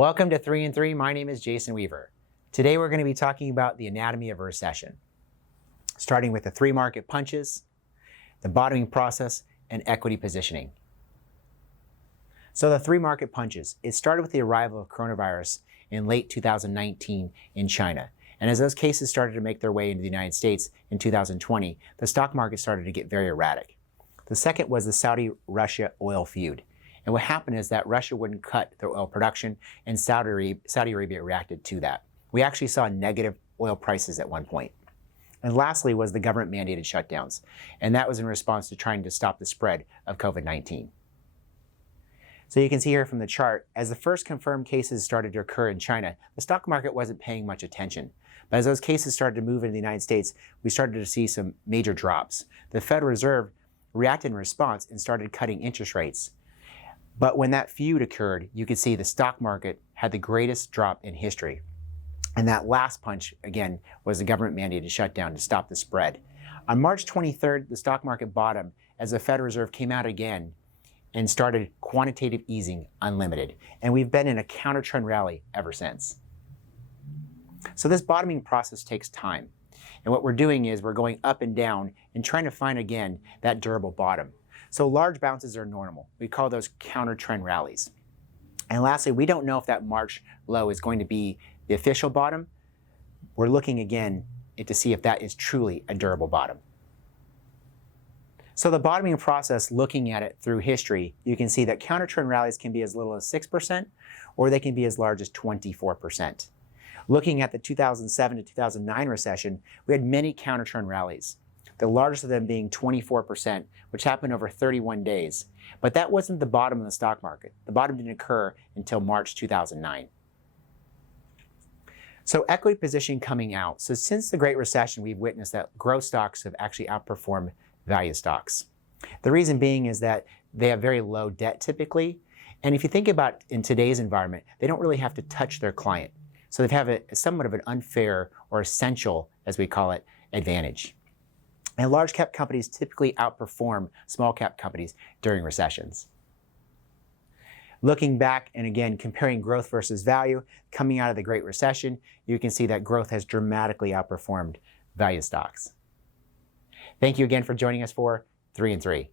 Welcome to 3 and 3. My name is Jason Weaver. Today we're going to be talking about the anatomy of a recession, starting with the three market punches, the bottoming process, and equity positioning. So the three market punches, it started with the arrival of coronavirus in late 2019 in China. And as those cases started to make their way into the United States in 2020, the stock market started to get very erratic. The second was the Saudi-Russia oil feud. And what happened is that Russia wouldn't cut their oil production, and Saudi Arabia reacted to that. We actually saw negative oil prices at one point. And lastly was the government-mandated shutdowns, and that was in response to trying to stop the spread of COVID-19. So you can see here from the chart, as the first confirmed cases started to occur in China, the stock market wasn't paying much attention. But as those cases started to move into the United States, we started to see some major drops. The Federal Reserve reacted in response and started cutting interest rates. But when that feud occurred, you could see the stock market had the greatest drop in history. And that last punch, again, was the government-mandated shutdown to stop the spread. On March 23rd, the stock market bottomed as the Federal Reserve came out again and started quantitative easing unlimited. And we've been in a counter-trend rally ever since. So this bottoming process takes time. And what we're doing is we're going up and down and trying to find, again, that durable bottom. So large bounces are normal. We call those counter-trend rallies. And lastly, we don't know if that March low is going to be the official bottom. We're looking again to see if that is truly a durable bottom. So the bottoming process, looking at it through history, you can see that counter-trend rallies can be as little as 6%, or they can be as large as 24%. Looking at the 2007 to 2009 recession, we had many counter-trend rallies, the largest of them being 24%, which happened over 31 days. But that wasn't the bottom of the stock market. The bottom didn't occur until March 2009. So equity positioning coming out. So since the Great Recession, we've witnessed that growth stocks have actually outperformed value stocks. The reason being is that they have very low debt typically. And if you think about in today's environment, they don't really have to touch their client. So they have somewhat of an unfair or essential, as we call it, advantage. And large cap companies typically outperform small cap companies during recessions. Looking back and again comparing growth versus value, coming out of the Great Recession, you can see that growth has dramatically outperformed value stocks. Thank you again for joining us for 3 and 3.